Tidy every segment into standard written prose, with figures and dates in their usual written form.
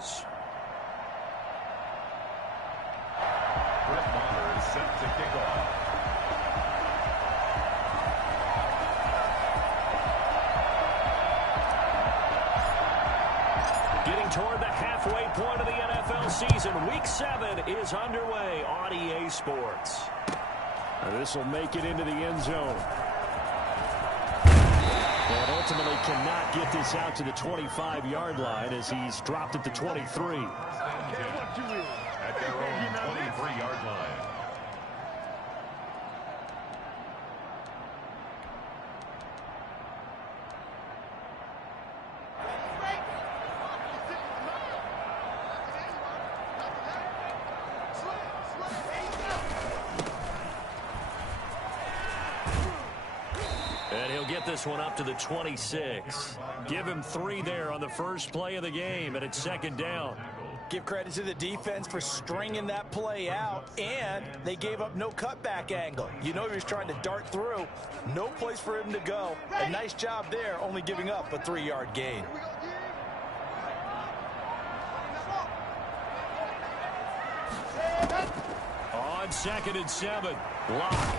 Broncos. Brett Maher is set to kick off. Getting toward the halfway point of the NFL season. Week 7 is underway on EA Sports. This will make it into the end zone. And ultimately cannot get this out to the 25-yard line as he's dropped at the 23. At their own 23-yard line. And he'll get this one up to the 26. Give him 3 there on the first play of the game, and it's second down. Give credit to the defense for stringing that play out, and they gave up no cutback angle. You know he was trying to dart through. No place for him to go. A nice job there, only giving up a 3-yard gain. On 2nd and 7, Locke.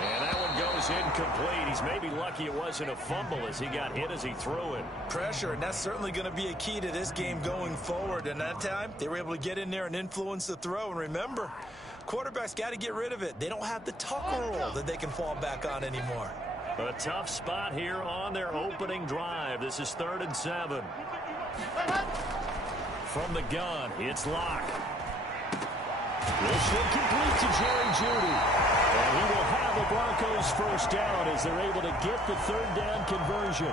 And that one goes incomplete. He's maybe lucky it wasn't a fumble as he got hit as he threw it. Pressure, and that's certainly going to be a key to this game going forward. And that time, they were able to get in there and influence the throw. And remember, quarterbacks got to get rid of it. They don't have the Tucker rule that they can fall back on anymore. A tough spot here on their opening drive. This is 3rd and 7. From the gun, it's Locke. This one complete to Jerry Jeudy. And he will have the Broncos first down as they're able to get the 3rd down conversion.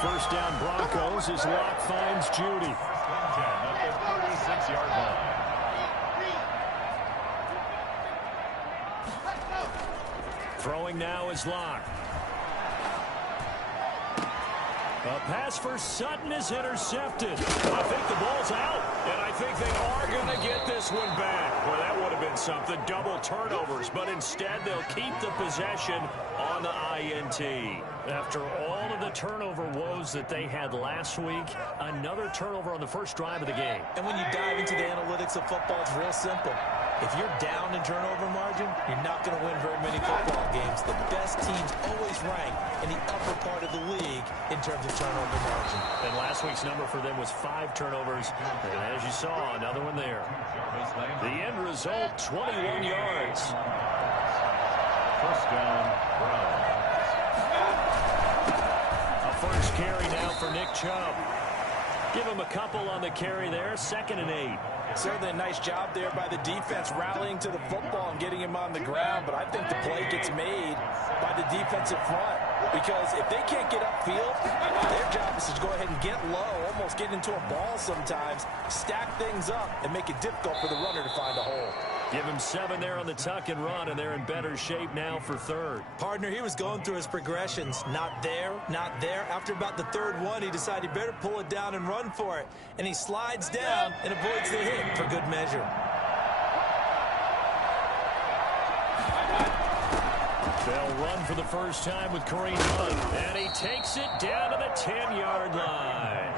First down Broncos as Locke finds Jeudy. At the 36-yard line. Throwing now is Locke. A pass for Sutton is intercepted. I think the ball's out, and I think they are going to get this one back. Well, that would have been something, double turnovers, but instead they'll keep the possession on the INT. After all of the turnover woes that they had last week, another turnover on the first drive of the game. And when you dive into the analytics of football, it's real simple. If you're down in turnover margin, you're not going to win very many football games. The best teams always rank in the upper part of the league in terms of turnover margin. And last week's number for them was 5 turnovers. And as you saw, another one there. The end result, 21 yards. First down, Browns. A first carry now for Nick Chubb. Give him a couple on the carry there, 2nd and 8. Certainly a nice job there by the defense rallying to the football and getting him on the ground, but I think the play gets made by the defensive front because if they can't get upfield, their job is to go ahead and get low, almost get into a ball sometimes, stack things up, and make it difficult for the runner to find a hole. Give him 7 there on the tuck and run, and they're in better shape now for 3rd. Partner, he was going through his progressions. Not there, not there. After about the 3rd one, he decided he better pull it down and run for it. And he slides down and avoids the hit for good measure. They'll run for the first time with Kareem Hunt, and he takes it down to the 10-yard line.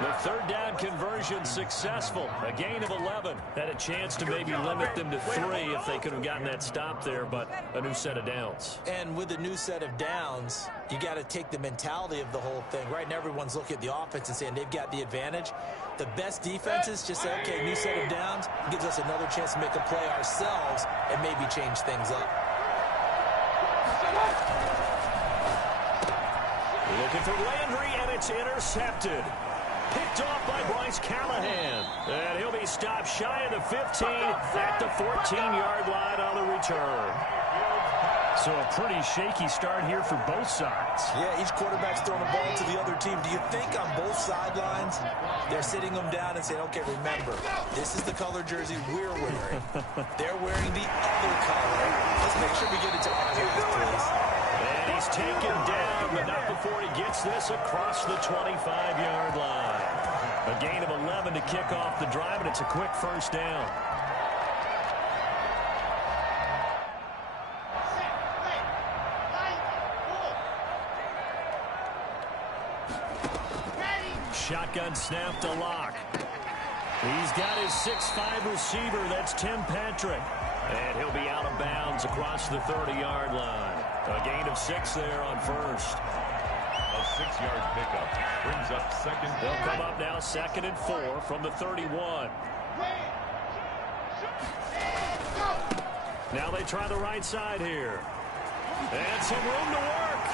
The 3rd down conversion successful. A gain of 11. Had a chance to maybe limit them to 3 if they could have gotten that stop there, but a new set of downs. And with a new set of downs, you got to take the mentality of the whole thing. Right now, everyone's looking at the offense and saying they've got the advantage. The best defenses just say, okay, new set of downs gives us another chance to make a play ourselves and maybe change things up. Looking for Landry, and it's intercepted. Picked off by Bryce Callahan. And he'll be stopped shy of the 15 at the 14-yard line on the return. So a pretty shaky start here for both sides. Yeah, each quarterback's throwing the ball to the other team. Do you think on both sidelines they're sitting them down and saying, okay, remember, this is the color jersey we're wearing. They're wearing the other color. Let's make sure we get it to our hands, please. And he's taken down, but not before he gets this across the 25-yard line. A gain of 11 to kick off the drive, and it's a quick first down. Shotgun snap to Locke. He's got his 6'5" receiver. That's Tim Patrick. And he'll be out of bounds across the 30-yard line. A gain of 6 there on first. A 6-yard pickup brings up second. They'll come up now 2nd and 4 from the 31. Now they try the right side here. And some room to work.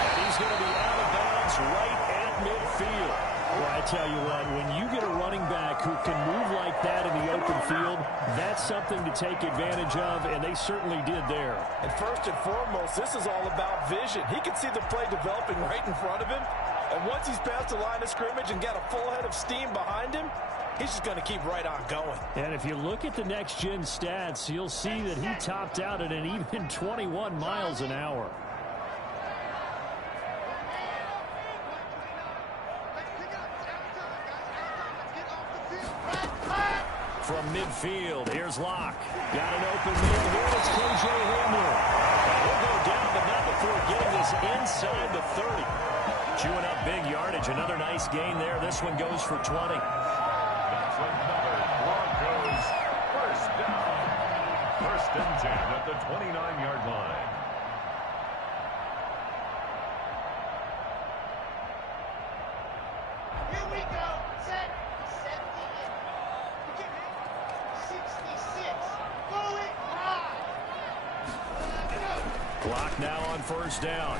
And he's going to be out of bounds right at midfield. Well, I tell you what, when you get a running back who can move like that in the open field, that's something to take advantage of, and they certainly did there. And first and foremost, this is all about vision. He can see the play developing right in front of him. And once he's past the line of scrimmage and got a full head of steam behind him, he's just going to keep right on going. And if you look at the next-gen stats, you'll see that he topped out at an even 21 miles an hour. From midfield, here's Locke. Got an open man here. It's KJ Hamler. And he'll go down, but not before getting this inside the 30. Chewing up big yardage. Another nice gain there. This one goes for 20. That's another Broncos first down. 1st and 10 at the 29-yard line. Here we go. Set. 66. Going high. Clock now on first down.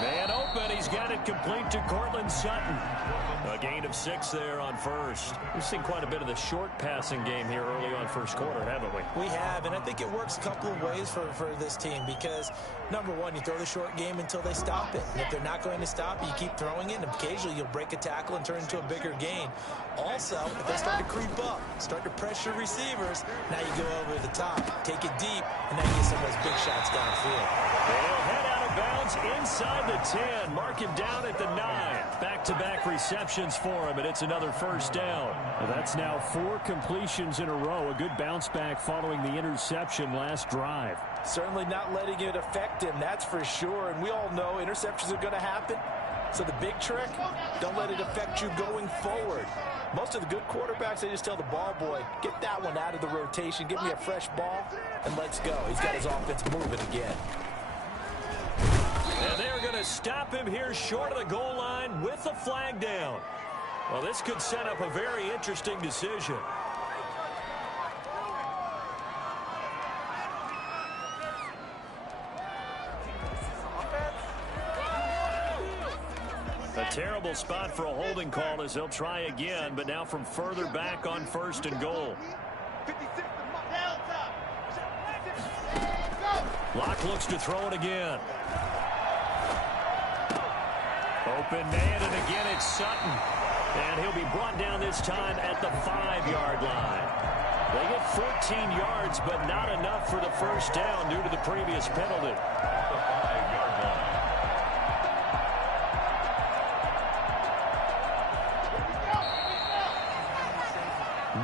Man open. He's got it complete to Cortland Sutton. A gain of 6 there on first. We've seen quite a bit of the short passing game here early on first quarter, haven't we? We have, and I think it works a couple of ways for this team because, number one, you throw the short game until they stop it. And if they're not going to stop it, you keep throwing it, and occasionally you'll break a tackle and turn it into a bigger gain. Also, if they start to creep up, start to pressure receivers, now you go over the top, take it deep, and now you get some of those big shots downfield. They'll head out of bounds inside the 10. Mark him down at the 9. Back-to-back receptions for him, and it's another first down. Well, that's now 4 completions in a row. A good bounce back following the interception last drive. Certainly not letting it affect him, that's for sure. And we all know interceptions are going to happen. So the big trick, don't let it affect you going forward. Most of the good quarterbacks, they just tell the ball boy, get that one out of the rotation, give me a fresh ball, and let's go. He's got his offense moving again. And they're going to stop him here short of the goal line with the flag down. Well, this could set up a very interesting decision. A terrible spot for a holding call as they'll try again, but now from further back on first and goal. Locke looks to throw it again. Open man, and again it's Sutton. And he'll be brought down this time at the 5-yard line. They get 14 yards, but not enough for the first down due to the previous penalty. The 5-yard line.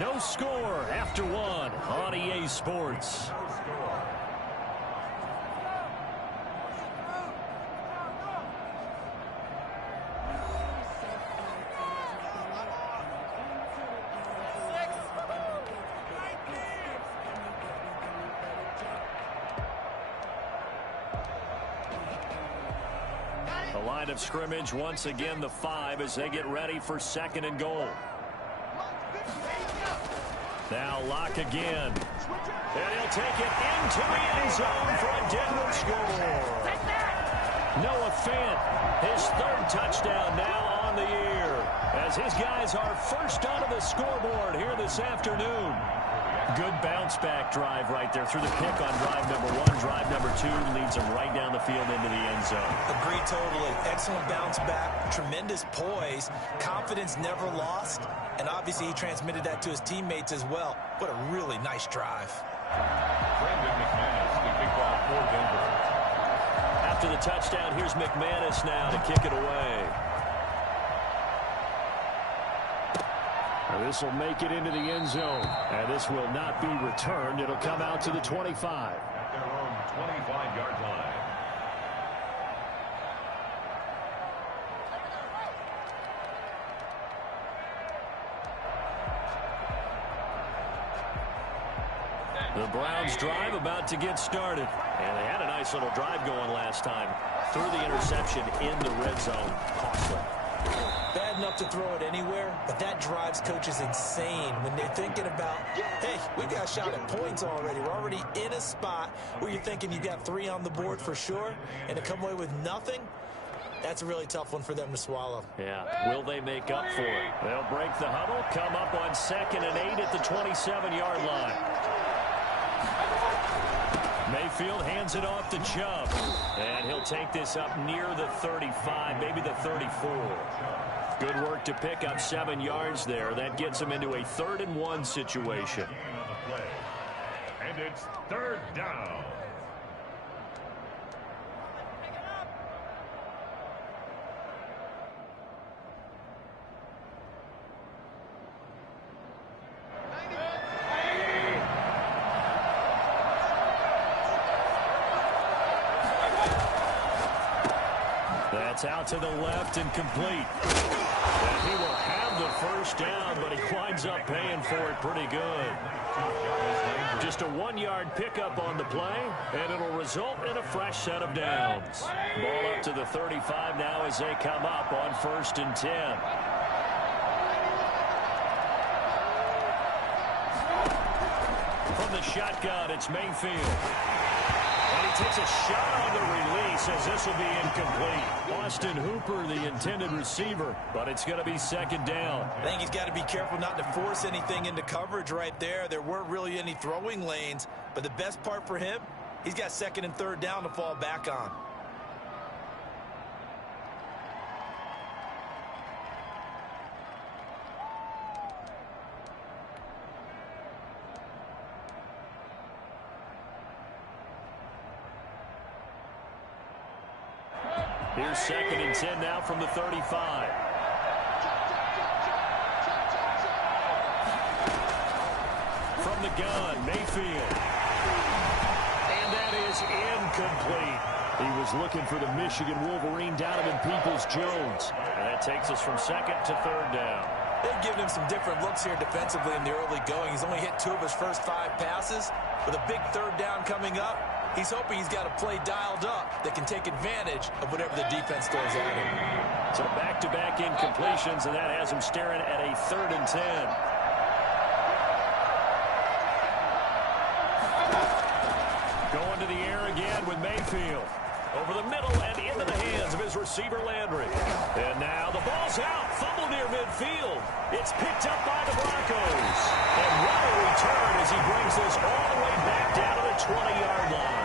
No score after 1 on EA Sports. The line of scrimmage once again the 5 as they get ready for 2nd and goal. Now Locke again. And he'll take it into the end zone for a Denver score. Noah Fant, his 3rd touchdown now on the year, as his guys are first onto the scoreboard here this afternoon. Good bounce back drive right there through the pick on drive number 1. Drive number 2 leads them right down the field into the end zone. Agree totally. Excellent bounce back, tremendous poise, confidence never lost, and obviously he transmitted that to his teammates as well. What a really nice drive. Brandon McManus, the kickoff for Denver. After the touchdown, here's McManus now to kick it away. This will make it into the end zone, and this will not be returned. It'll come out to the 25. At their own 25-yard line. The Browns drive about to get started. And they had a nice little drive going last time. Threw the interception in the red zone. Costly. Bad enough to throw it anywhere, but that drives coaches insane when they're thinking about, hey, we've got a shot at points already. We're already in a spot where you're thinking you got 3 on the board for sure, and to come away with nothing, that's a really tough one for them to swallow. Yeah, will they make up for it? They'll break the huddle, come up on 2nd and 8 at the 27-yard line. Mayfield hands it off to Chubb. And he'll take this up near the 35, maybe the 34. Good work to pick up 7 yards there. That gets him into a 3rd and 1 situation. And it's 3rd down. That's out to the left and complete. And he will have the first down, but he winds up paying for it pretty good. Just a 1-yard pickup on the play, and it'll result in a fresh set of downs. Ball up to the 35 now as they come up on 1st and 10. From the shotgun, it's Mayfield. And he takes a shot on the release as this will be incomplete. Austin Hooper, the intended receiver, but it's going to be 2nd down. I think he's got to be careful not to force anything into coverage right there. There weren't really any throwing lanes, but the best part for him, he's got 2nd and 3rd down to fall back on. Here's 2nd and 10 now from the 35. From the gun, Mayfield. And that is incomplete. He was looking for the Michigan Wolverine, Donovan Peoples-Jones. And that takes us from 2nd to 3rd down. They've given him some different looks here defensively in the early going. He's only hit 2 of his first 5 passes. With a big 3rd down coming up, he's hoping he's got a play dialed up that can take advantage of whatever the defense throws at him. So back-to-back incompletions, and that has him staring at a 3rd and 10. Going to the air again with Mayfield. Over the middle and into the hands of his receiver, Landry. And now the ball's out. Fumble near midfield. It's picked up by the Broncos. And what a return as he brings this all the way back down to the 20-yard line.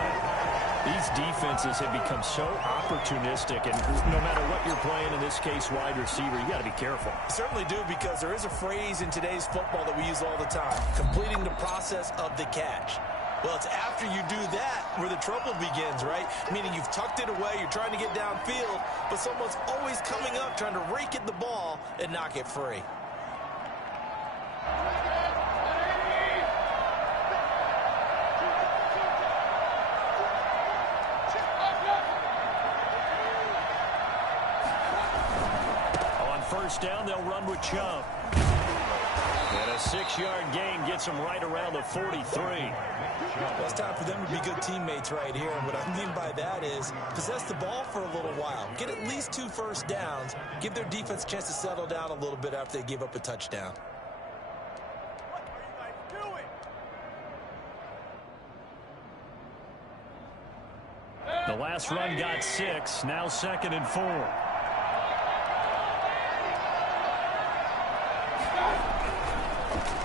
These defenses have become so opportunistic, and no matter what you're playing, in this case, wide receiver, you got to be careful. Certainly do, because there is a phrase in today's football that we use all the time, completing the process of the catch. Well, it's after you do that where the trouble begins, right? Meaning you've tucked it away, you're trying to get downfield, but someone's always coming up trying to rake at the ball and knock it free. On 1st down, they'll run with Chubb. And a 6-yard gain gets them right around the 43. Well, it's time for them to be good teammates right here. And what I mean by that is possess the ball for a little while. Get at least 2 first downs. Give their defense a chance to settle down a little bit after they give up a touchdown. The last run got 6. Now 2nd and 4.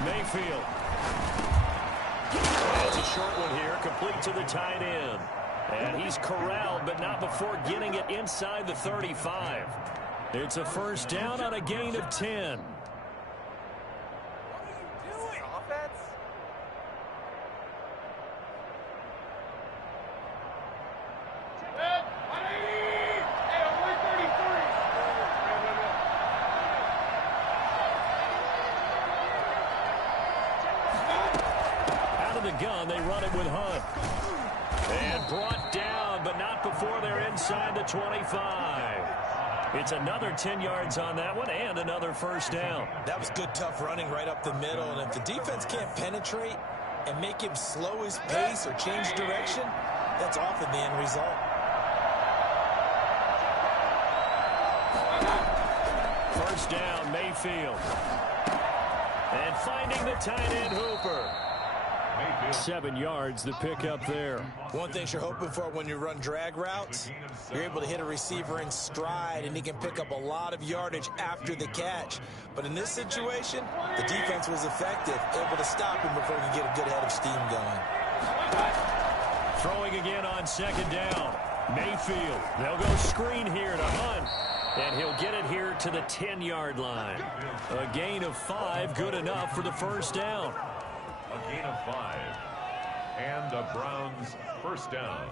Mayfield. It's a short one here, complete to the tight end. And he's corralled, but not before getting it inside the 35. It's a 1st down on a gain of 10. Gun, they run it with Hunt. And brought down, but not before they're inside the 25. It's another 10 yards on that one and another 1st down. That was good, tough running right up the middle. And if the defense can't penetrate, and make him slow his pace or change direction, that's often the end result. First down, Mayfield. And finding the tight end, Hooper. 7 yards to pick up there. One thing you're hoping for when you run drag routes, you're able to hit a receiver in stride, and he can pick up a lot of yardage after the catch. But in this situation, the defense was effective, able to stop him before he could get a good head of steam going. Throwing again on second down. Mayfield. They'll go screen here to Hunt. And he'll get it here to the 10-yard line. A gain of 5, good enough for the first down. A gain of 5. And the Browns first down.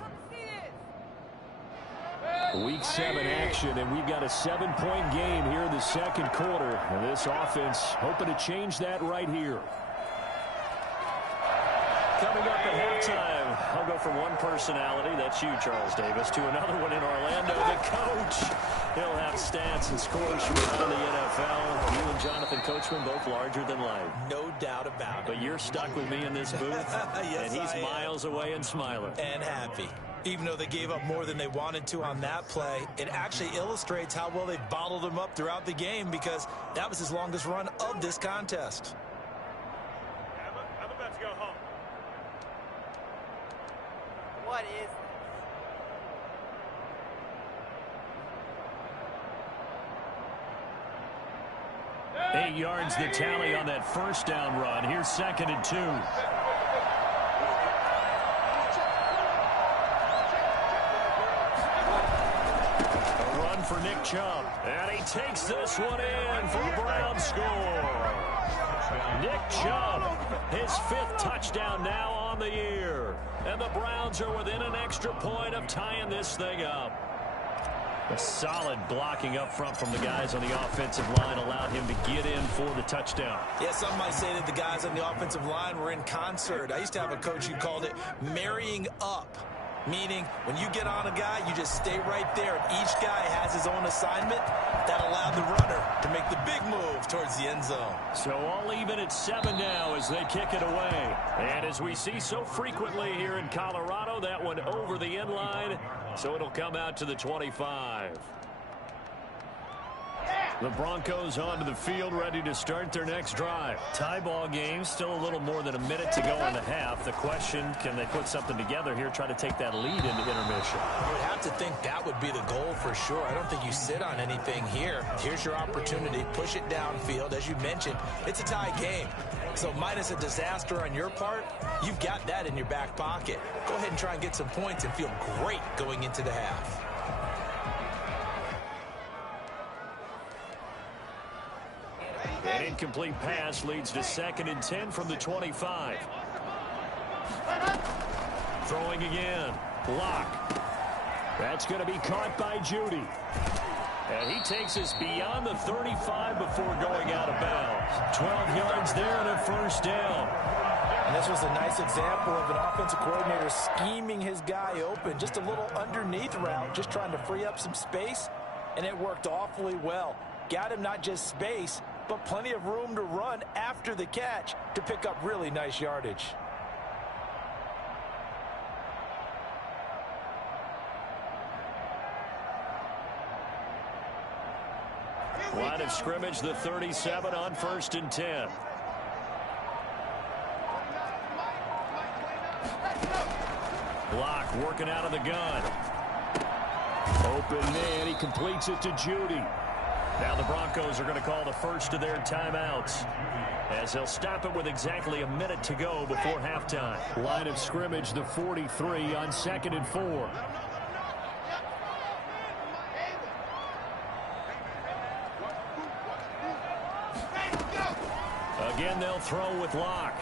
Week 7 action, and we've got a 7-point game here in the second quarter. And this offense hoping to change that right here. Coming up at halftime, I'll go from one personality, that's you, Charles Davis, to another one in Orlando, the coach. He'll have stats and scores from around the NFL. You and Jonathan Coachman, both larger than life. No doubt about it. But you're stuck with me in this booth, yes, and he's miles away and smiling. And happy. Even though they gave up more than they wanted to on that play, it actually illustrates how well they bottled him up throughout the game, because that was his longest run of this contest. I'm about to go home. What is this? 8 yards the tally on that first down run. Here's 2nd and 2. A run for Nick Chubb. And he takes this one in for a Brown score. Nick Chubb, his 5th touchdown now on the year. And the Browns are within an extra point of tying this thing up. A solid blocking up front from the guys on the offensive line allowed him to get in for the touchdown. Yeah, some might say that the guys on the offensive line were in concert. I used to have a coach who called it marrying up, meaning when you get on a guy, you just stay right there, and each guy has his own assignment. That allowed the runner to make the big move towards the end zone. So all even at 7 now as they kick it away. And as we see so frequently here in Colorado, that one over the end line. So it'll come out to the 25. The Broncos onto the field, ready to start their next drive. Tie ball game, still a little more than a minute to go in the half. The question, can they put something together here, try to take that lead into intermission? You would have to think that would be the goal for sure. I don't think you sit on anything here. Here's your opportunity. Push it downfield. As you mentioned, it's a tie game. So minus a disaster on your part, you've got that in your back pocket. Go ahead and try and get some points and feel great going into the half. An incomplete pass leads to 2nd and 10 from the 25. Throwing again. Block. That's going to be caught by Judy. And he takes us beyond the 35 before going out of bounds. 12 yards there and a first down. And this was a nice example of an offensive coordinator scheming his guy open. Just a little underneath route, just trying to free up some space. And it worked awfully well. Got him not just space, but plenty of room to run after the catch to pick up really nice yardage. Line of scrimmage, the 37 on 1st and 10. Block working out of the gun. Open man, he completes it to Judy. Now the Broncos are going to call the first of their timeouts, as they'll stop it with exactly a minute to go before halftime. Line of scrimmage, the 43 on 2nd and 4. Again, they'll throw with Locke.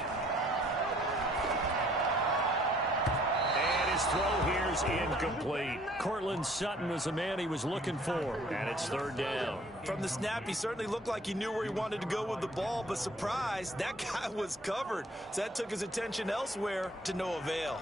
And his throw here's incomplete. Cortland Sutton was the man he was looking for, and it's 3rd down. From the snap, he certainly looked like he knew where he wanted to go with the ball, but surprise, that guy was covered. So that took his attention elsewhere to no avail.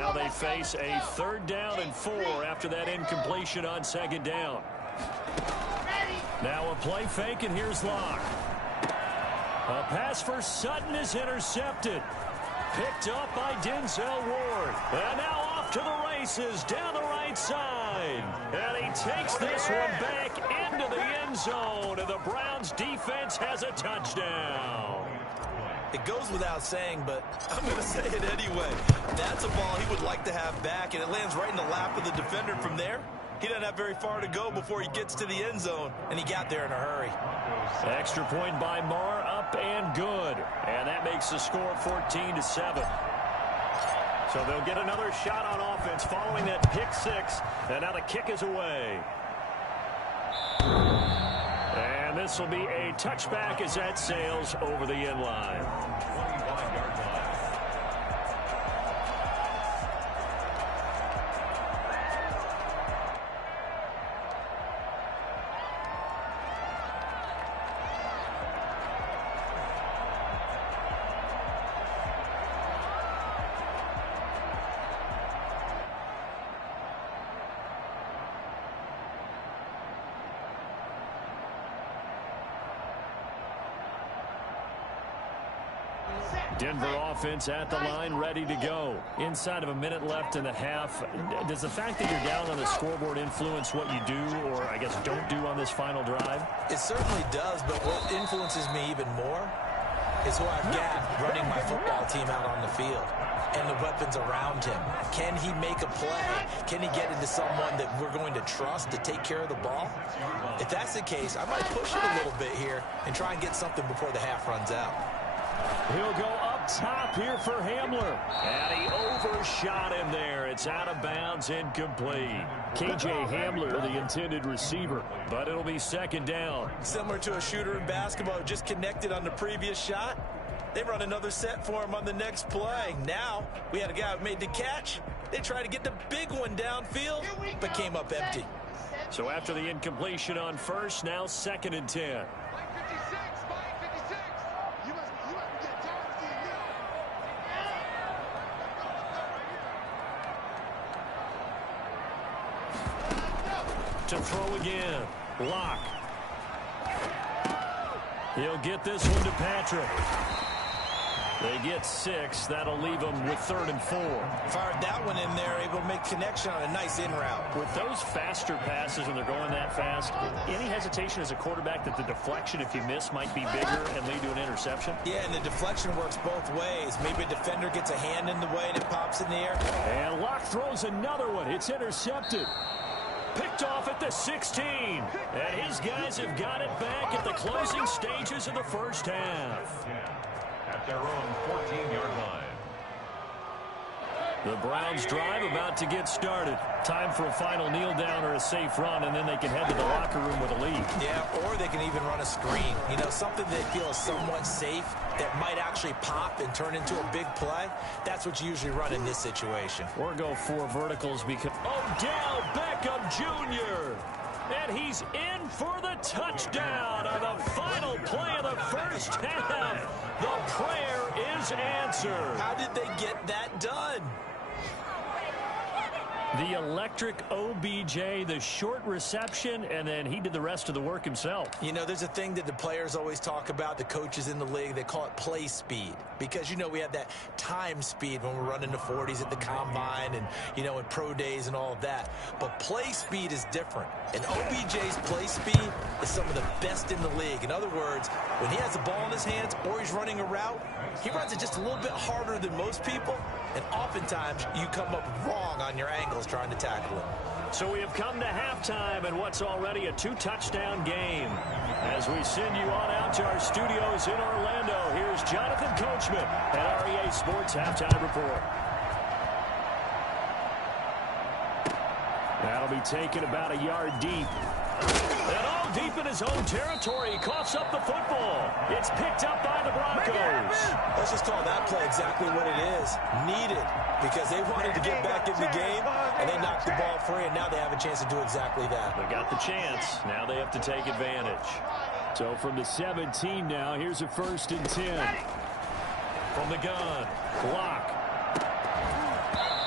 Now they face a 3rd down and 4 after that incompletion on 2nd down. Now a play fake, and here's Locke. A pass for Sutton is intercepted. Picked up by Denzel Ward. And now off to the races down the right side. And he takes this one back into the end zone. And the Browns defense has a touchdown. It goes without saying, but I'm going to say it anyway. That's a ball he would like to have back, and it lands right in the lap of the defender from there. He doesn't have very far to go before he gets to the end zone, and he got there in a hurry. Extra point by Marr, up and good. And that makes the score 14-7. So they'll get another shot on offense following that pick 6. And now the kick is away. And this will be a touchback as that sails over the end line. 25-yard line. Denver offense at the line, ready to go. Inside of a minute left in the half. Does the fact that you're down on the scoreboard influence what you do, or I guess don't do on this final drive? It certainly does, but what influences me even more is who I've got running my football team out on the field and the weapons around him. Can he make a play? Can he get into someone that we're going to trust to take care of the ball? If that's the case, I might push it a little bit here and try and get something before the half runs out. He'll go up top here for Hamler. And he overshot him there. It's out of bounds, incomplete. K.J. Hamler, the intended receiver, but it'll be 2nd down. Similar to a shooter in basketball who just connected on the previous shot. They run another set for him on the next play. Now, we had a guy who made the catch. They tried to get the big one downfield, but came up empty. So after the incompletion on 1st, now 2nd and 10. To throw again. Locke. He'll get this one to Patrick. They get 6. That'll leave them with 3rd and 4. Fired that one in there, able to make connection on a nice in route. With those faster passes when they're going that fast, any hesitation as a quarterback that the deflection, if you miss, might be bigger and lead to an interception? Yeah, and the deflection works both ways. Maybe a defender gets a hand in the way and it pops in the air. And Locke throws another one. It's intercepted. Picked off at the 16. And his guys have got it back at the closing stages of the first half. At their own 14-yard line. The Browns drive about to get started. Time for a final kneel down or a safe run, and then they can head to the locker room with a lead. Yeah, or they can even run a screen. You know, something they feel is somewhat safe that might actually pop and turn into a big play. That's what you usually run in this situation. Or go 4 verticals because Odell Beckham Jr. And he's in for the touchdown on the final play of the first half. The prayer is answered. How did they get that done? The electric OBJ, the short reception, and then he did the rest of the work himself. You know, there's a thing that the players always talk about, the coaches in the league, they call it play speed. Because, you know, we have that time speed when we're running the 40s at the combine and, you know, in pro days and all of that. But play speed is different. And OBJ's play speed is some of the best in the league. In other words, when he has the ball in his hands or he's running a route, he runs it just a little bit harder than most people. And oftentimes, you come up wrong on your angles trying to tackle him. So we have come to halftime in what's already a 2-touchdown game. As we send you on out to our studios in Orlando, here's Jonathan Coachman at REA Sports Halftime Report. That'll be taken about a yard deep. And all deep in his own territory, he coughs up the football. It's picked up by the Broncos. Let's just call that play exactly what it is. Needed, because they wanted to get back in the game, and they knocked the ball free, and now they have a chance to do exactly that. They got the chance. Now they have to take advantage. So from the 17 now, here's a 1st and 10. From the gun, Locke.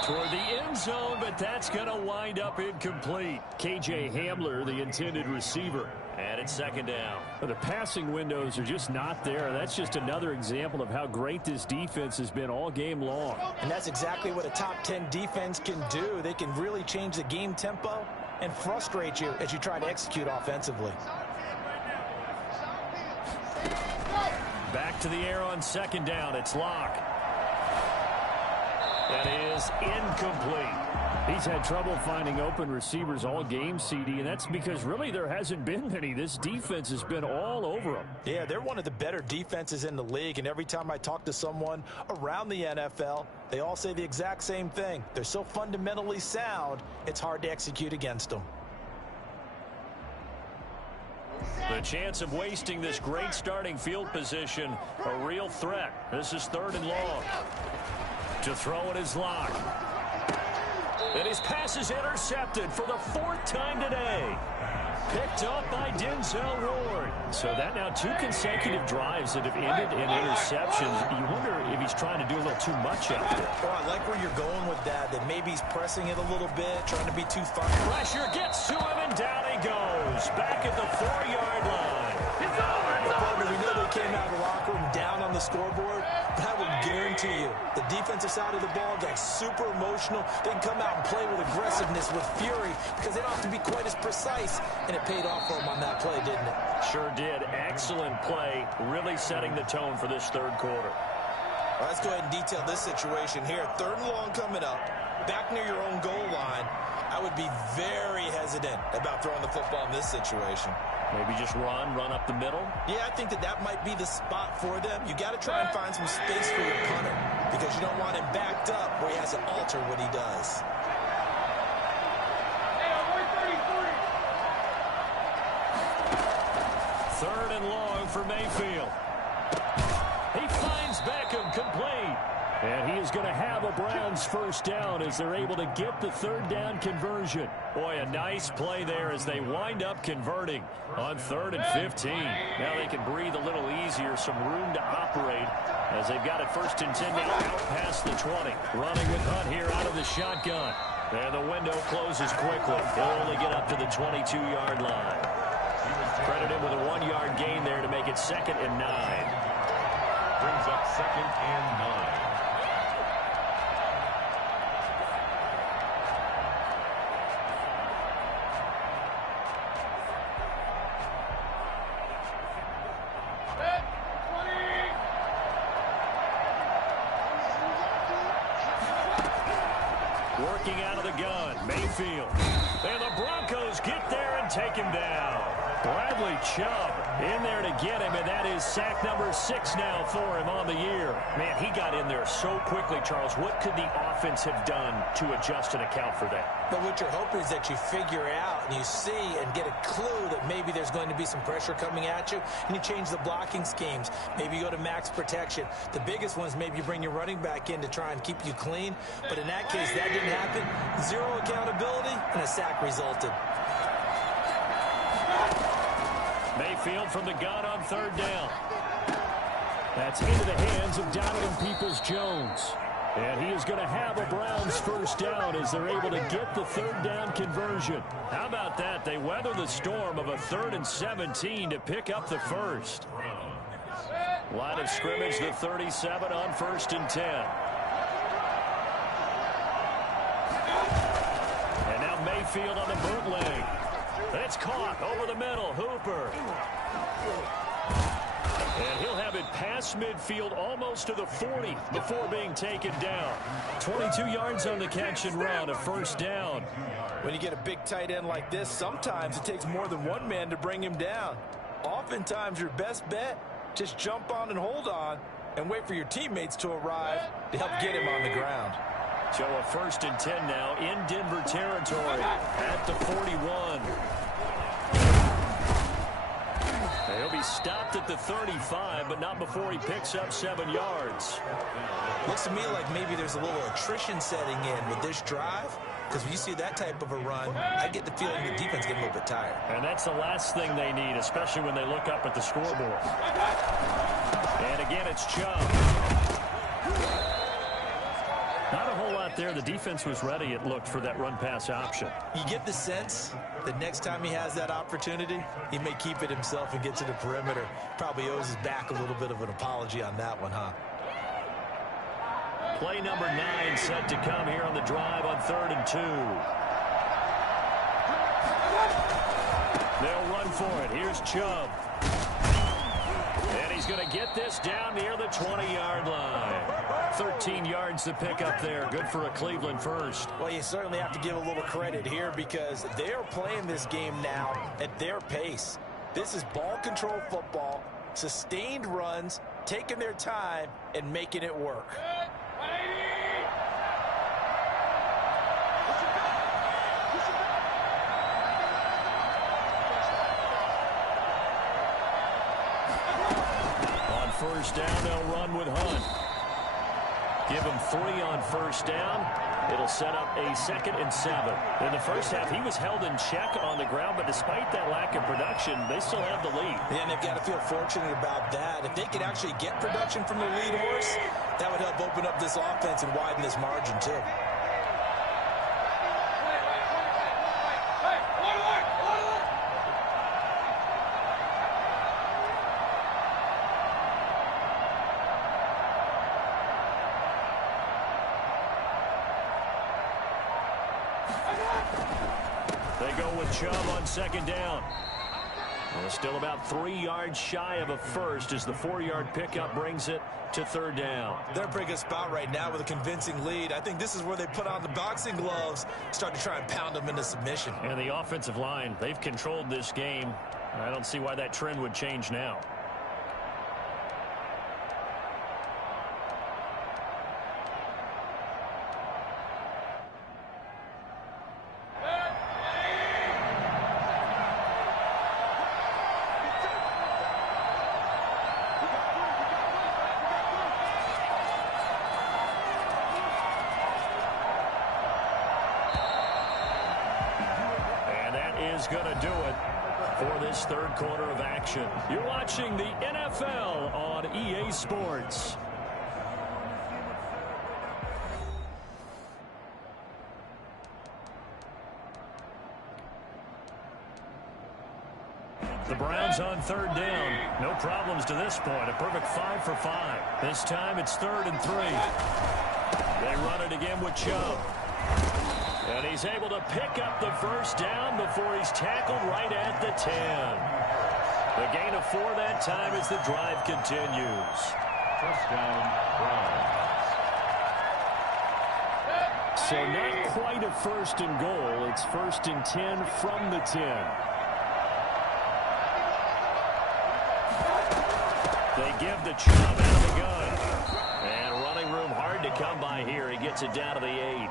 Toward the end zone, but that's going to wind up incomplete. K.J. Hamler, the intended receiver. And it's second down. But the passing windows are just not there. That's just another example of how great this defense has been all game long. And that's exactly what a top 10 defense can do. They can really change the game tempo and frustrate you as you try to execute offensively. Back to the air on second down. It's Locke. That is incomplete. He's had trouble finding open receivers all game, CD, and that's because really there hasn't been many. This defense has been all over them. Yeah, they're one of the better defenses in the league, and every time I talk to someone around the NFL, they all say the exact same thing. They're so fundamentally sound, it's hard to execute against them. The chance of wasting this great starting field position, a real threat. This is third and long. To throw it is Locke. And his pass is intercepted for the fourth time today. Picked up by Denzel Ward. So that now 2 consecutive drives that have ended in interceptions. You wonder if he's trying to do a little too much out there. Oh, I like where you're going with that maybe he's pressing it a little bit, trying to be too far. Pressure gets to him, and down he goes. Back at the 4-yard line. It's over. We know they came out of the locker room down on the scoreboard, but I would guarantee you the defensive side of the ball got super emotional. They can come out and play with aggressiveness, with fury, because they don't have to be quite as precise, and it paid off for them on that play, didn't it? Sure did. Excellent play, really setting the tone for this third quarter. Well, let's go ahead and detail this situation here. Third and long coming up, back near your own goal line. I would be very hesitant about throwing the football in this situation. Maybe just run up the middle? Yeah, I think that might be the spot for them. You got to try and find some space for your punter because you don't want him backed up where he has to alter what he does. Third and long for Mayfield. He finds Beckham complete. And he is going to have a Browns first down as they're able to get the third down conversion. Boy, a nice play there as they wind up converting on 3rd and 15. Now they can breathe a little easier, some room to operate as they've got it 1st and 10 now out past the 20. Running with Hunt here out of the shotgun. And the window closes quickly. He'll only get up to the 22-yard line. Credit him with a 1-yard gain there to make it 2nd and 9. Brings up 2nd and 9. Working out of the gun, Mayfield. And the Broncos get there and take him down. Bradley Chubb in there to get him, and that is sack number 6 now for him on the year. Man, he got in there so quickly, Charles. What could the offense have done to adjust and account for that? But what you're hoping is that you figure out and you see and get a clue that maybe there's going to be some pressure coming at you, and you change the blocking schemes. Maybe you go to max protection. The biggest one is maybe you bring your running back in to try and keep you clean. But in that case, that didn't happen. 0 accountability, and a sack resulted. Mayfield from the gun on 3rd down. That's into the hands of Donovan Peoples-Jones. And he is going to have a Browns first down as they're able to get the 3rd down conversion. How about that? They weather the storm of a 3rd and 17 to pick up the first. Line of scrimmage, the 37 on 1st and 10. And now Mayfield on the bootleg. It's caught over the middle. Hooper. And he'll have it past midfield almost to the 40 before being taken down. 22 yards on the catch and run, a first down. When you get a big tight end like this, sometimes it takes more than one man to bring him down. Oftentimes your best bet, just jump on and hold on and wait for your teammates to arrive to help get him on the ground. So a 1st and 10 now in Denver territory at the 41. He'll be stopped at the 35, but not before he picks up 7 yards. Looks to me like maybe there's a little attrition setting in with this drive, because when you see that type of a run, I get the feeling the defense getting a little bit tired. And that's the last thing they need, especially when they look up at the scoreboard. And again, it's Chubb. Not a whole lot out there, the defense was ready, it looked, for that run-pass option. You get the sense that next time he has that opportunity, he may keep it himself and get to the perimeter. Probably owes his back a little bit of an apology on that one, huh? Play number 9 set to come here on the drive on 3rd and 2. They'll run for it. Here's Chubb. And he's going to get this down near the 20-yard line. 13 yards to pick up there. Good for a Cleveland first. Well, you certainly have to give a little credit here because they're playing this game now at their pace. This is ball control football, sustained runs, taking their time, and making it work. First down, they'll run with Hunt. Give him 3 on first down. It'll set up a 2nd and 7. In the first half, he was held in check on the ground, but despite that lack of production, they still have the lead. And they've got to feel fortunate about that. If they could actually get production from their lead horse, that would help open up this offense and widen this margin, too. Chubb on 2nd down. Well, still about 3 yards shy of a first as the 4-yard pickup brings it to 3rd down. They're in a pretty good spot right now with a convincing lead. I think this is where they put on the boxing gloves, start to try and pound them into submission. And the offensive line, they've controlled this game. I don't see why that trend would change now. Going to do it for this 3rd quarter of action. You're watching the NFL on EA Sports. The Browns on 3rd down. No problems to this point. A perfect 5 for 5. This time it's 3rd and 3. They run it again with Chubb. And he's able to pick up the first down before he's tackled right at the 10. The gain of 4 that time as the drive continues. First down, Browns. So not quite a 1st and goal. It's 1st and 10 from the 10. They give the Chubb out of the gun. And running room hard to come by here. He gets it down to the 8.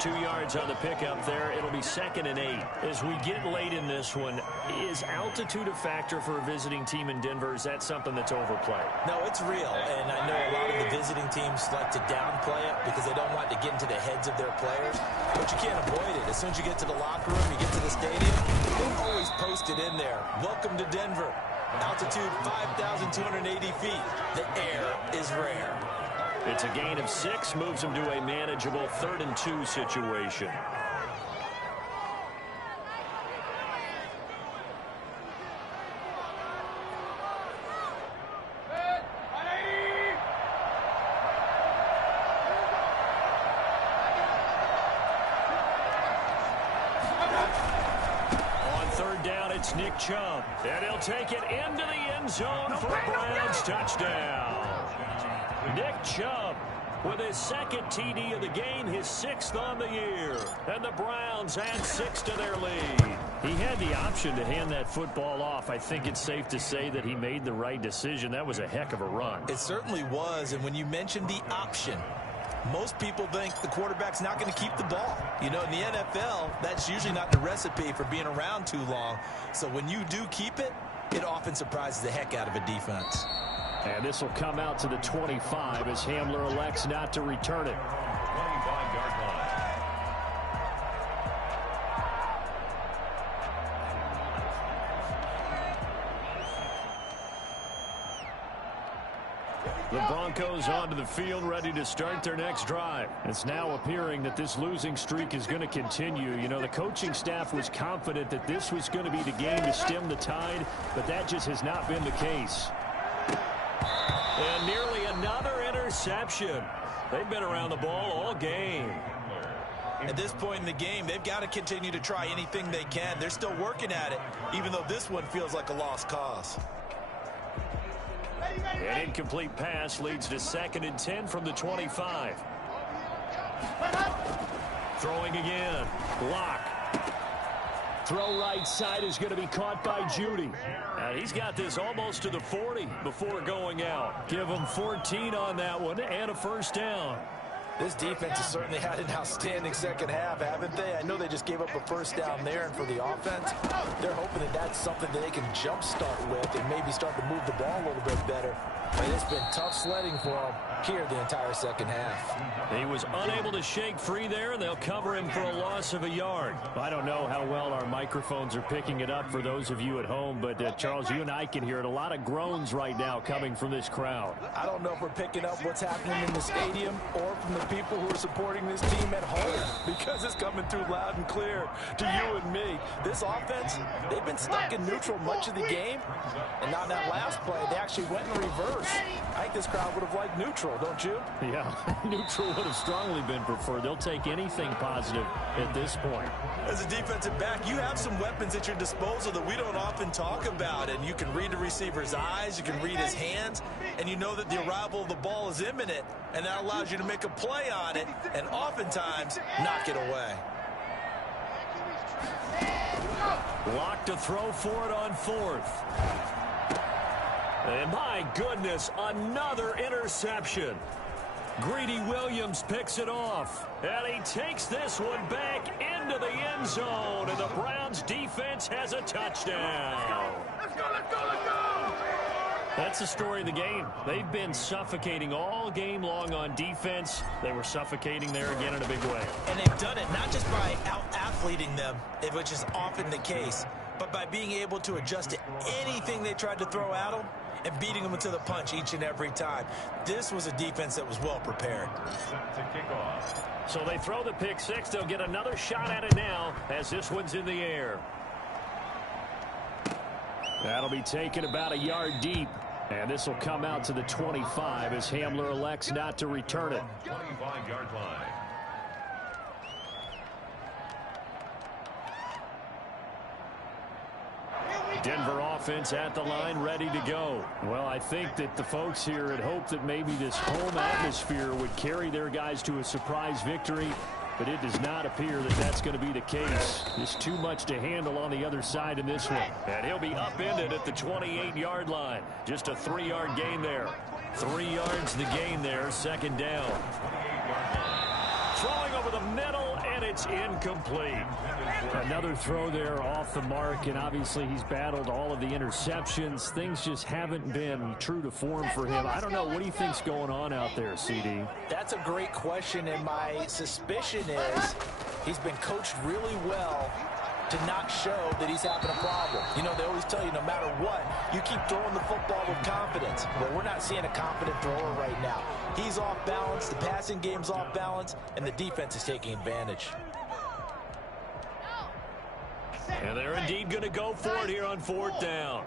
2 yards on the pickup there. It'll be 2nd and 8. As we get late in this one, is altitude a factor for a visiting team in Denver? Is that something that's overplayed? No, it's real. And I know a lot of the visiting teams like to downplay it because they don't want to get into the heads of their players. But you can't avoid it. As soon as you get to the locker room, you get to the stadium, they've always posted in there, "Welcome to Denver. Altitude 5,280 feet. The air is rare." It's a gain of 6, moves him to a manageable 3rd and 2 situation. On 3rd down, it's Nick Chubb. And he'll take it into the end zone for a Browns touchdown. Nick Chubb with his 2nd TD of the game, his 6th on the year. And the Browns add 6 to their lead. He had the option to hand that football off. I think it's safe to say that he made the right decision. That was a heck of a run. It certainly was. And when you mentioned the option, most people think the quarterback's not going to keep the ball. You know, in the NFL, that's usually not the recipe for being around too long. So when you do keep it, it often surprises the heck out of a defense. And this will come out to the 25 as Hamler elects not to return it. 25-yard line. The Broncos onto the field, ready to start their next drive. It's now appearing that this losing streak is going to continue. You know, the coaching staff was confident that this was going to be the game to stem the tide, but that just has not been the case. And nearly another interception. They've been around the ball all game. At this point in the game, they've got to continue to try anything they can. They're still working at it, even though this one feels like a lost cause. An incomplete pass leads to 2nd and 10 from the 25. Throwing again. Block. Throw right side is going to be caught by Judy. And he's got this almost to the 40 before going out. Give him 14 on that one and a first down. This defense has certainly had an outstanding second half, haven't they? I know they just gave up a first down there, and for the offense, they're hoping that that's something that they can jumpstart with and maybe start to move the ball a little bit better. But it's been tough sledding for them here the entire second half. He was unable to shake free there, and they'll cover him for a loss of a yard. I don't know how well our microphones are picking it up for those of you at home, but Charles, you and I can hear it. A lot of groans right now coming from this crowd. I don't know if we're picking up what's happening in the stadium or from the people who are supporting this team at home, because it's coming through loud and clear to you and me. This offense, they've been stuck in neutral much of the game, and on that last play, they actually went in reverse. I think this crowd would have liked neutral, don't you? Yeah, neutral would have strongly been preferred. They'll take anything positive at this point. As a defensive back, you have some weapons at your disposal that we don't often talk about, and you can read the receiver's eyes, you can read his hands, and you know that the arrival of the ball is imminent, and that allows you to make a play on it and oftentimes knock it away. Locked to throw for it on 4th. And my goodness, another interception. Greedy Williams picks it off. And he takes this one back into the end zone. And the Browns defense has a touchdown. Let's go, let's go, let's go! That's the story of the game. They've been suffocating all game long on defense. They were suffocating there again in a big way. And they've done it not just by out-athleting them, which is often the case, but by being able to adjust to anything they tried to throw at them and beating them to the punch each and every time. This was a defense that was well prepared. Set to kick off. So they throw the pick six. They'll get another shot at it now as this one's in the air. That'll be taken about a yard deep. And this will come out to the 25 as Hamler elects not to return it. 25-yard line. Denver offense at the line, ready to go. Well, I think that the folks here had hoped that maybe this home atmosphere would carry their guys to a surprise victory, but it does not appear that that's going to be the case. There's too much to handle on the other side in this one. And he'll be upended at the 28-yard line. Just a 3-yard gain there. 3 yards the gain there, second down. Throwing over the middle, and it's incomplete. Another throw there off the mark, and obviously he's battled all of the interceptions. Things just haven't been true to form for him. I don't know. What do you think's going on out there, CD? That's a great question, and my suspicion is he's been coached really well to not show that he's having a problem. You know, they always tell you no matter what, you keep throwing the football with confidence. Well, we're not seeing a confident thrower right now. He's off balance, the passing game's off balance, and the defense is taking advantage. And they're indeed going to go for it here on 4th down.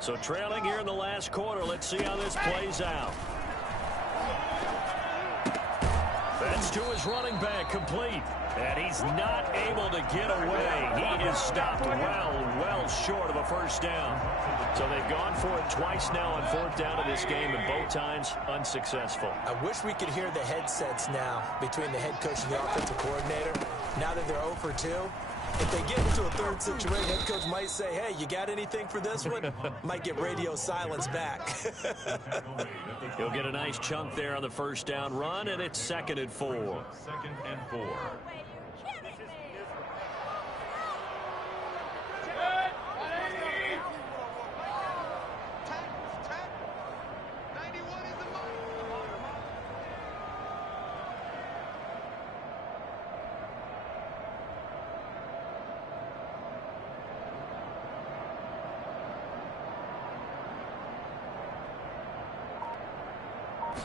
So trailing here in the last quarter, let's see how this plays out. That's to his running back, complete. And he's not able to get away. He is stopped well short of a first down. So they've gone for it twice now on 4th down of this game, and both times unsuccessful. I wish we could hear the headsets now between the head coach and the offensive coordinator. Now that they're 0 for 2, if they get into a third situation, head coach might say, hey, you got anything for this one? Might get radio silence back. He'll get a nice chunk there on the first down run, and it's 2nd and 4. 2nd and 4.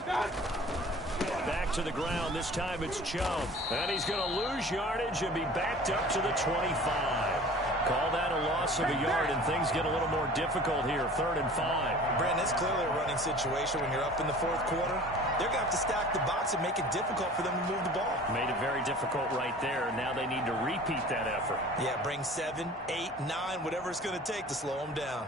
Back to the ground. This time it's Chubb. And he's going to lose yardage and be backed up to the 25. Call that a loss of a yard, and things get a little more difficult here. 3rd and 5. Brandon, it's clearly a running situation when you're up in the 4th quarter. They're going to have to stack the box and make it difficult for them to move the ball. Made it very difficult right there. Now they need to repeat that effort. Yeah, bring 7, 8, 9, whatever it's going to take to slow them down.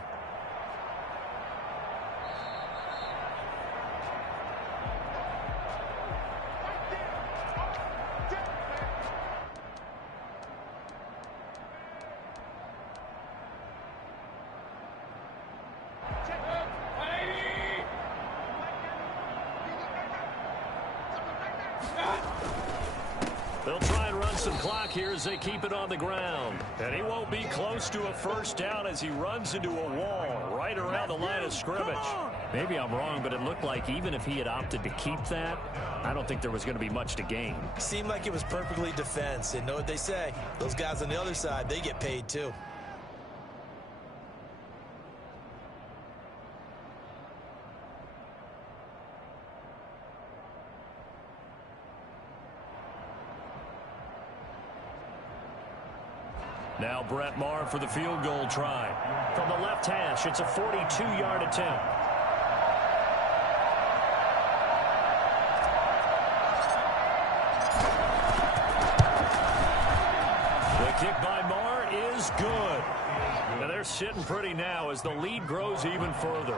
They'll try and run some clock here as they keep it on the ground. And he won't be close to a first down as he runs into a wall right around the line of scrimmage. Maybe I'm wrong, but it looked like even if he had opted to keep that, I don't think there was going to be much to gain. Seemed like it was perfectly defense. And know what they say? Those guys on the other side, they get paid too. Now Brett Maher for the field goal try. From the left hash, it's a 42-yard attempt. The kick by Maher is good. Now they're sitting pretty now as the lead grows even further.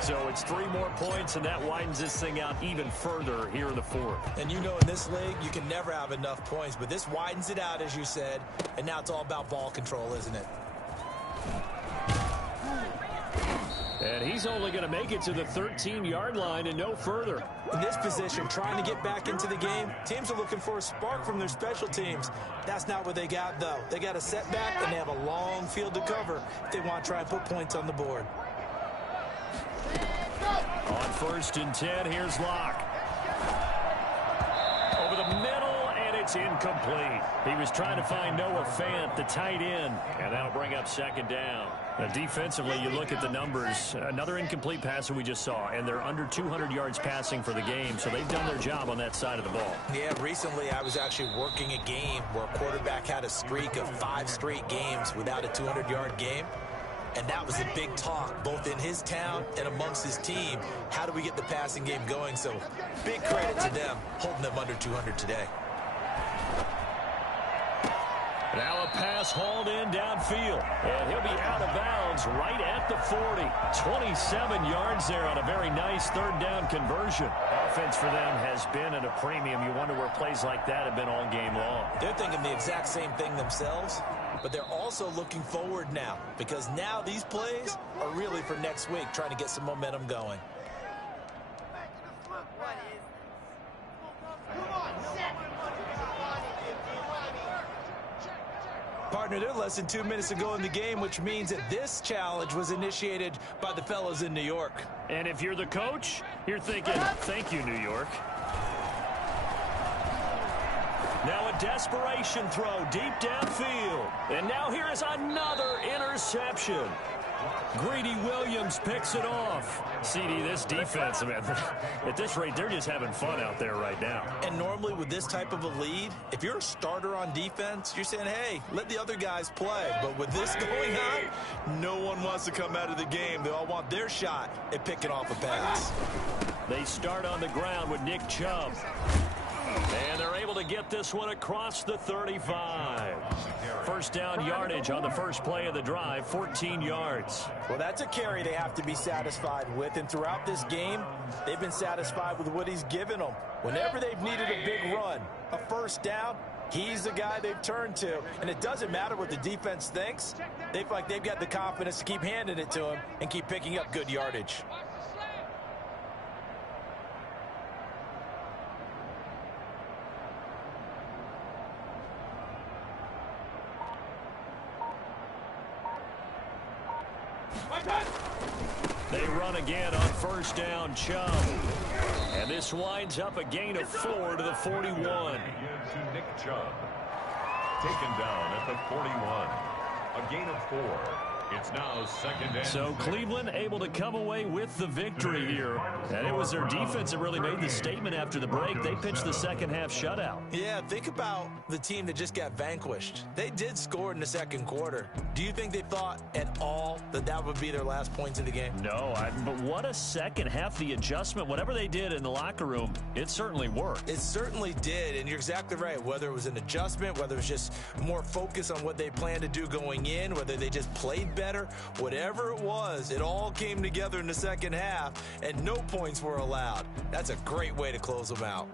So it's 3 more points, and that widens this thing out even further here in the 4th. And you know in this league, you can never have enough points, but this widens it out, as you said, and now it's all about ball control, isn't it? And he's only going to make it to the 13-yard line and no further. In this position, trying to get back into the game, teams are looking for a spark from their special teams. That's not what they got, though. They got a setback, and they have a long field to cover if they want to try and put points on the board. On 1st and 10, here's Locke. Over the middle, and it's incomplete. He was trying to find Noah Fant, the tight end, and that'll bring up 2nd down. Now, defensively, you look at the numbers. Another incomplete pass that we just saw, and they're under 200 yards passing for the game, so they've done their job on that side of the ball. Yeah, recently I was actually working a game where a quarterback had a streak of 5 straight games without a 200-yard game. And that was a big talk, both in his town and amongst his team. How do we get the passing game going? So big credit to them, holding them under 200 today. Now a pass hauled in downfield, and he'll be out of bounds right at the 40. 27 yards there on a very nice 3rd down conversion. Offense for them has been at a premium. You wonder where plays like that have been all game long. They're thinking the exact same thing themselves, but they're also looking forward now because now these plays are really for next week, trying to get some momentum going. Partner, they're less than 2 minutes to go in the game, which means that this challenge was initiated by the fellas in New York. And if you're the coach, you're thinking, thank you, New York. Now a desperation throw deep downfield. And now here is another interception. Greedy Williams picks it off. CD, this defense, man, at this rate, they're just having fun out there right now. And normally with this type of a lead, if you're a starter on defense, you're saying, hey, let the other guys play. But with this going on, no one wants to come out of the game. They all want their shot at picking off a pass. They start on the ground with Nick Chubb. And they're able to get this one across the 35. 1st down yardage on the first play of the drive, 14 yards. Well, that's a carry they have to be satisfied with. And throughout this game, they've been satisfied with what he's given them. Whenever they've needed a big run, a 1st down, he's the guy they've turned to. And it doesn't matter what the defense thinks. They feel like they've got the confidence to keep handing it to him and keep picking up good yardage. They run again on 1st down, Chubb. And this winds up a gain of 4 to the 41. To Nick Chubb. Taken down at the 41. A gain of 4. It's now 2nd and So 6. Cleveland able to come away with the victory here. And it was their defense that really made the statement after the break. They pitched the second half shutout. Yeah, think about the team that just got vanquished. They did score in the second quarter. Do you think they thought at all that that would be their last points in the game? No, but what a second half. The adjustment, whatever they did in the locker room, it certainly worked. It certainly did, and you're exactly right. Whether it was an adjustment, whether it was just more focus on what they planned to do going in, whether they just played better, whatever it was, it all came together in the second half, and no points were allowed. That's a great way to close them out.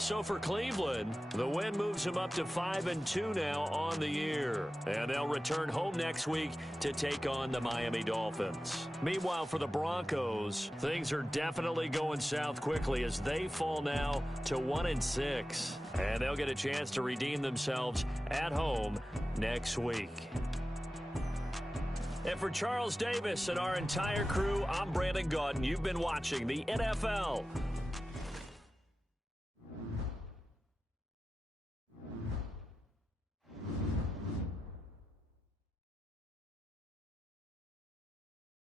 So for Cleveland, the win moves them up to 5-2 now on the year. And they'll return home next week to take on the Miami Dolphins. Meanwhile, for the Broncos, things are definitely going south quickly as they fall now to 1-6. And they'll get a chance to redeem themselves at home next week. And for Charles Davis and our entire crew, I'm Brandon Gaudin. You've been watching the NFL